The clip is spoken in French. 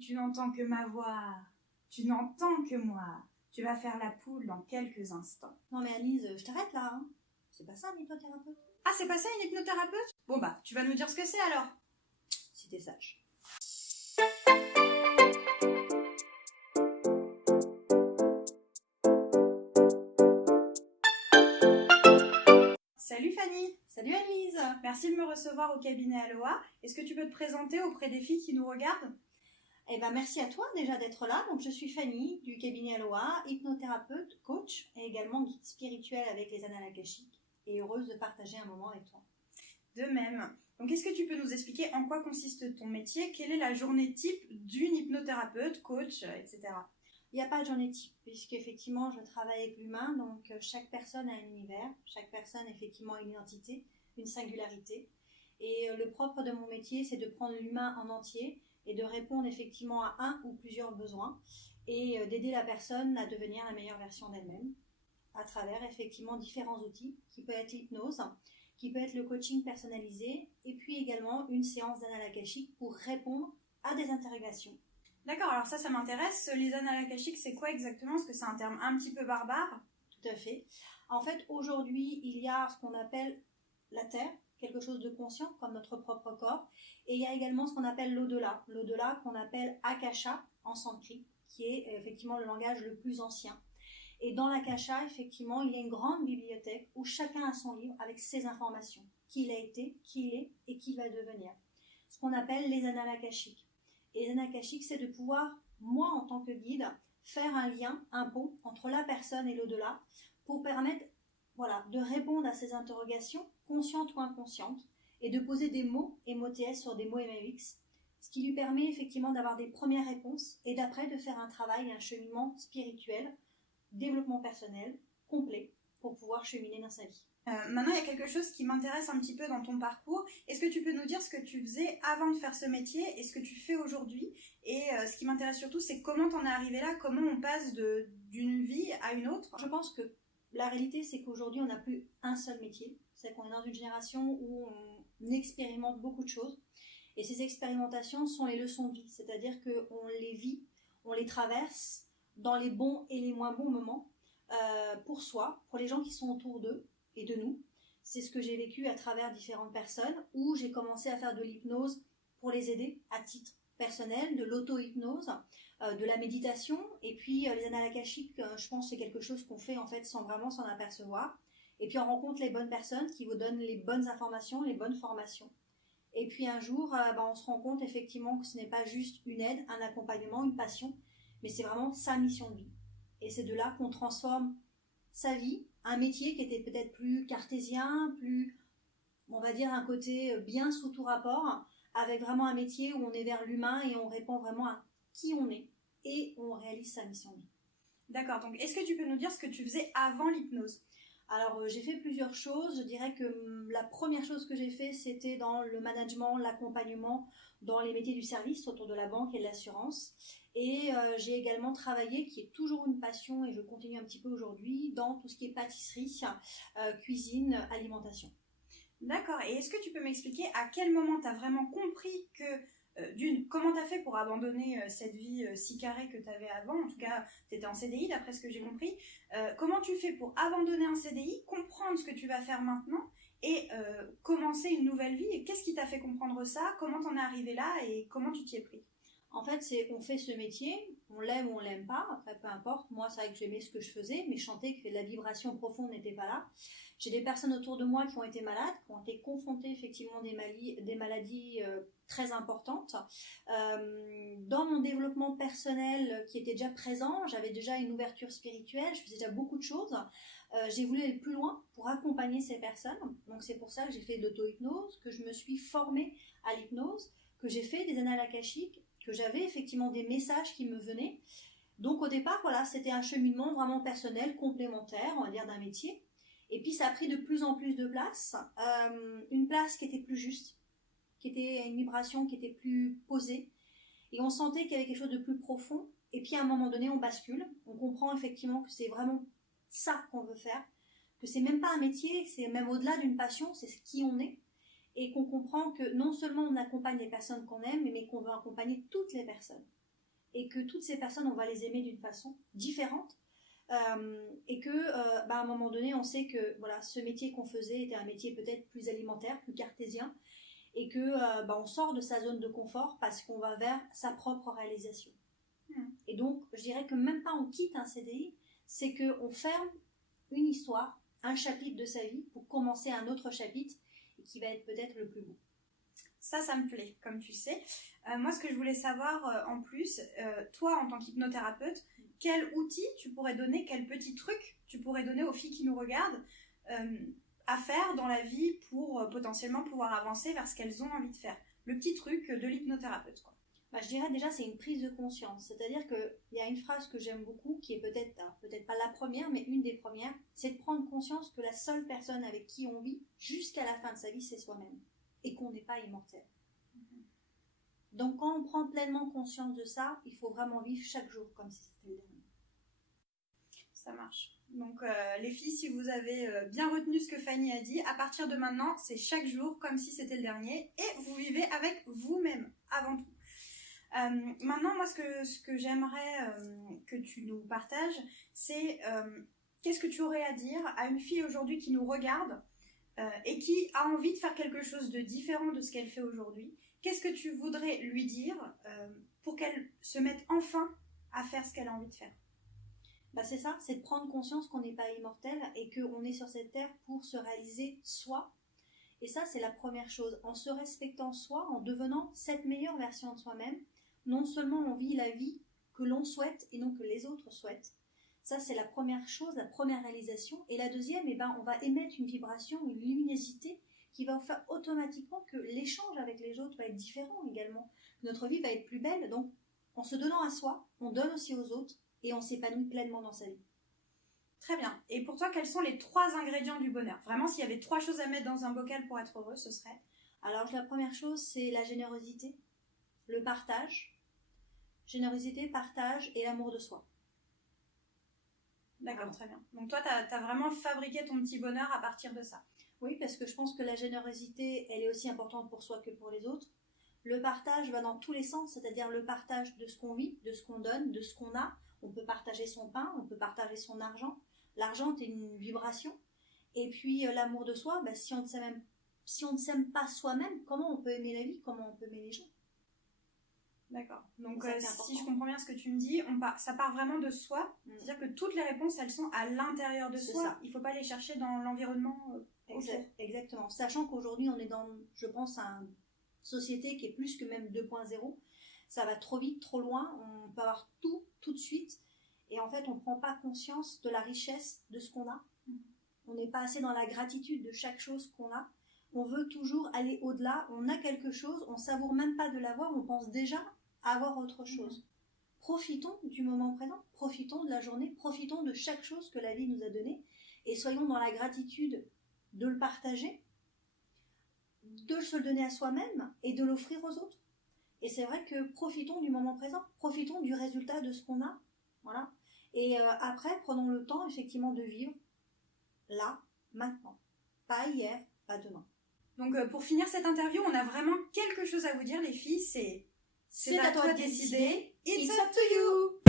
tu n'entends que ma voix. Tu n'entends que moi. Tu vas faire la poule dans quelques instants. Non mais Annelise, je t'arrête là. Hein. C'est pas ça un hypnothérapeute. Ah, c'est pas ça une hypnothérapeute? Bon bah, tu vas nous dire ce que c'est alors. Si t'es sage. Salut Fanny. Salut Annelise. Merci de me recevoir au cabinet Aloha. Est-ce que tu peux te présenter auprès des filles qui nous regardent? Eh ben merci à toi déjà d'être là. Donc je suis Fanny du cabinet Aloha, hypnothérapeute, coach et également guide spirituel avec les annales akashiques et heureuse de partager un moment avec toi. De même. Donc est-ce que tu peux nous expliquer en quoi consiste ton métier? Quelle est la journée type d'une hypnothérapeute, coach, etc. Il n'y a pas de journée type, puisqu'effectivement, je travaille avec l'humain, donc chaque personne a un univers, chaque personne, effectivement, a une identité, une singularité. Et le propre de mon métier, c'est de prendre l'humain en entier et de répondre effectivement à un ou plusieurs besoins et d'aider la personne à devenir la meilleure version d'elle-même à travers, effectivement, différents outils, qui peut être l'hypnose, qui peut être le coaching personnalisé, et puis également une séance d'annales akashiques pour répondre à des interrogations. D'accord, alors ça m'intéresse. Les annales akashiques, c'est quoi exactement? Parce que c'est un terme un petit peu barbare. Tout à fait. En fait, aujourd'hui, il y a ce qu'on appelle la Terre, quelque chose de conscient, comme notre propre corps. Et il y a également ce qu'on appelle l'au-delà. L'au-delà qu'on appelle Akasha en sanskrit, qui est effectivement le langage le plus ancien. Et dans l'Akasha, effectivement, il y a une grande bibliothèque où chacun a son livre avec ses informations. Qui il a été, qui il est et qui il va devenir. Ce qu'on appelle les annales akashiques. Et les annales akashiques, c'est de pouvoir, moi en tant que guide, faire un lien, un pont entre la personne et l'au-delà pour permettre de répondre à ces interrogations, conscientes ou inconscientes, et de poser des mots MOTS sur des mots MAX, ce qui lui permet effectivement d'avoir des premières réponses et d'après de faire un travail, un cheminement spirituel, développement personnel, complet, pour pouvoir cheminer dans sa vie. Maintenant, il y a quelque chose qui m'intéresse un petit peu dans ton parcours. Est-ce que tu peux nous dire ce que tu faisais avant de faire ce métier et ce que tu fais aujourd'hui? Et ce qui m'intéresse surtout, c'est comment t'en es arrivé là, comment on passe d'une vie à une autre? Je pense que la réalité, c'est qu'aujourd'hui, on n'a plus un seul métier. C'est qu'on est dans une génération où on expérimente beaucoup de choses. Et ces expérimentations sont les leçons de vie. C'est-à-dire qu'on les vit, on les traverse dans les bons et les moins bons moments pour soi, pour les gens qui sont autour d'eux et de nous. C'est ce que j'ai vécu à travers différentes personnes où j'ai commencé à faire de l'hypnose pour les aider à titre personnel, de l'auto-hypnose, de la méditation et puis les annales akashiques, je pense que c'est quelque chose qu'on fait en fait sans vraiment s'en apercevoir. Et puis on rencontre les bonnes personnes qui vous donnent les bonnes informations, les bonnes formations. Et puis un jour, on se rend compte effectivement que ce n'est pas juste une aide, un accompagnement, une passion, mais c'est vraiment sa mission de vie. Et c'est de là qu'on transforme sa vie, un métier qui était peut-être plus cartésien, plus, on va dire, un côté bien sous tout rapport, avec vraiment un métier où on est vers l'humain et on répond vraiment à qui on est et on réalise sa mission de vie. D'accord, donc est-ce que tu peux nous dire ce que tu faisais avant l'hypnose? Alors, j'ai fait plusieurs choses. Je dirais que la première chose que j'ai fait, c'était dans le management, l'accompagnement, dans les métiers du service autour de la banque et de l'assurance. Et j'ai également travaillé, qui est toujours une passion, et je continue un petit peu aujourd'hui, dans tout ce qui est pâtisserie, cuisine, alimentation. D'accord, et est-ce que tu peux m'expliquer à quel moment tu as vraiment compris que, comment tu as fait pour abandonner cette vie si carrée que tu avais avant? En tout cas, tu étais en CDI d'après ce que j'ai compris. Comment tu fais pour abandonner un CDI, comprendre ce que tu vas faire maintenant et commencer une nouvelle vie? Et qu'est-ce qui t'a fait comprendre ça? Comment t'en es arrivé là et comment tu t'y es pris? En fait, on fait ce métier, on l'aime ou on l'aime pas, après peu importe. Moi, c'est vrai que j'aimais ce que je faisais, mais je sentais que la vibration profonde n'était pas là. J'ai des personnes autour de moi qui ont été malades, qui ont été confrontées effectivement à des maladies très importantes. Dans mon développement personnel qui était déjà présent, j'avais déjà une ouverture spirituelle, je faisais déjà beaucoup de choses. J'ai voulu aller plus loin pour accompagner ces personnes. Donc c'est pour ça que j'ai fait de l'auto-hypnose, que je me suis formée à l'hypnose, que j'ai fait des annales akashiques, que j'avais effectivement des messages qui me venaient. Donc au départ, c'était un cheminement vraiment personnel, complémentaire, on va dire, d'un métier. Et puis ça a pris de plus en plus de place, une place qui était plus juste, qui était une vibration qui était plus posée. Et on sentait qu'il y avait quelque chose de plus profond. Et puis à un moment donné, on bascule. On comprend effectivement que c'est vraiment ça qu'on veut faire, que c'est même pas un métier, que c'est même au-delà d'une passion, c'est qui on est. Et qu'on comprend que non seulement on accompagne les personnes qu'on aime, mais qu'on veut accompagner toutes les personnes. et que toutes ces personnes, on va les aimer d'une façon différente. Et que à un moment donné, on sait que voilà, ce métier qu'on faisait était un métier peut-être plus alimentaire, plus cartésien, et que on sort de sa zone de confort parce qu'on va vers sa propre réalisation. Et donc, je dirais que même pas on quitte un CDI, c'est qu'on ferme une histoire, un chapitre de sa vie pour commencer un autre chapitre et qui va être peut-être le plus beau. Ça me plaît, comme tu sais. Moi, ce que je voulais savoir en plus, toi, en tant qu'hypnothérapeute, quel outil tu pourrais donner, quel petit truc tu pourrais donner aux filles qui nous regardent à faire dans la vie pour potentiellement pouvoir avancer vers ce qu'elles ont envie de faire. Le petit truc de l'hypnothérapeute, quoi. Je dirais déjà c'est une prise de conscience. C'est-à-dire qu'il y a une phrase que j'aime beaucoup, qui est peut-être pas la première, mais une des premières, c'est de prendre conscience que la seule personne avec qui on vit jusqu'à la fin de sa vie, c'est soi-même. Et qu'on n'est pas immortel. Donc quand on prend pleinement conscience de ça, il faut vraiment vivre chaque jour comme si c'était le dernier. Ça marche. Donc les filles, si vous avez bien retenu ce que Fanny a dit, à partir de maintenant, c'est chaque jour comme si c'était le dernier et vous vivez avec vous-même avant tout. Maintenant, moi, ce que j'aimerais que tu nous partages, c'est qu'est-ce que tu aurais à dire à une fille aujourd'hui qui nous regarde et qui a envie de faire quelque chose de différent de ce qu'elle fait aujourd'hui. Qu'est-ce que tu voudrais lui dire pour qu'elle se mette enfin à faire ce qu'elle a envie de faire? C'est ça, c'est de prendre conscience qu'on n'est pas immortel et qu'on est sur cette terre pour se réaliser soi. Et ça, c'est la première chose. En se respectant soi, en devenant cette meilleure version de soi-même, non seulement on vit la vie que l'on souhaite et non que les autres souhaitent. Ça, c'est la première chose, la première réalisation. Et la deuxième, on va émettre une vibration, une luminosité qui va faire automatiquement que l'échange avec les autres va être différent également. Notre vie va être plus belle. Donc, en se donnant à soi, on donne aussi aux autres et on s'épanouit pleinement dans sa vie. Très bien. Et pour toi, quels sont les 3 ingrédients du bonheur? Vraiment, s'il y avait 3 choses à mettre dans un bocal pour être heureux, ce serait? Alors, la première chose, c'est la générosité, le partage. Générosité, partage et l'amour de soi. D'accord, très bien. Donc toi, tu as vraiment fabriqué ton petit bonheur à partir de ça. Oui, parce que je pense que la générosité, elle est aussi importante pour soi que pour les autres. Le partage va dans tous les sens, c'est-à-dire le partage de ce qu'on vit, de ce qu'on donne, de ce qu'on a. On peut partager son pain, on peut partager son argent. L'argent est une vibration. Et puis l'amour de soi, si on ne s'aime pas soi-même, comment on peut aimer la vie, comment on peut aimer les gens? D'accord. Donc si je comprends bien ce que tu me dis, ça part vraiment de soi. C'est-à-dire que toutes les réponses, elles sont à l'intérieur de soi. Ça. Il ne faut pas les chercher dans l'environnement autour. Exactement. Sachant qu'aujourd'hui, on est dans, je pense, une société qui est plus que même 2.0. Ça va trop vite, trop loin. On peut avoir tout de suite. Et en fait, on ne prend pas conscience de la richesse de ce qu'on a. On n'est pas assez dans la gratitude de chaque chose qu'on a. On veut toujours aller au-delà. On a quelque chose, on ne savoure même pas de l'avoir. On pense déjà à avoir autre chose. Profitons du moment présent, profitons de la journée, profitons de chaque chose que la vie nous a donnée et soyons dans la gratitude de le partager, de se le donner à soi-même et de l'offrir aux autres. Et c'est vrai que profitons du moment présent, profitons du résultat de ce qu'on a. Voilà. Et après, prenons le temps effectivement de vivre là, maintenant. Pas hier, pas demain. Donc pour finir cette interview, on a vraiment quelque chose à vous dire les filles, c'est à toi de décider. It's up to you!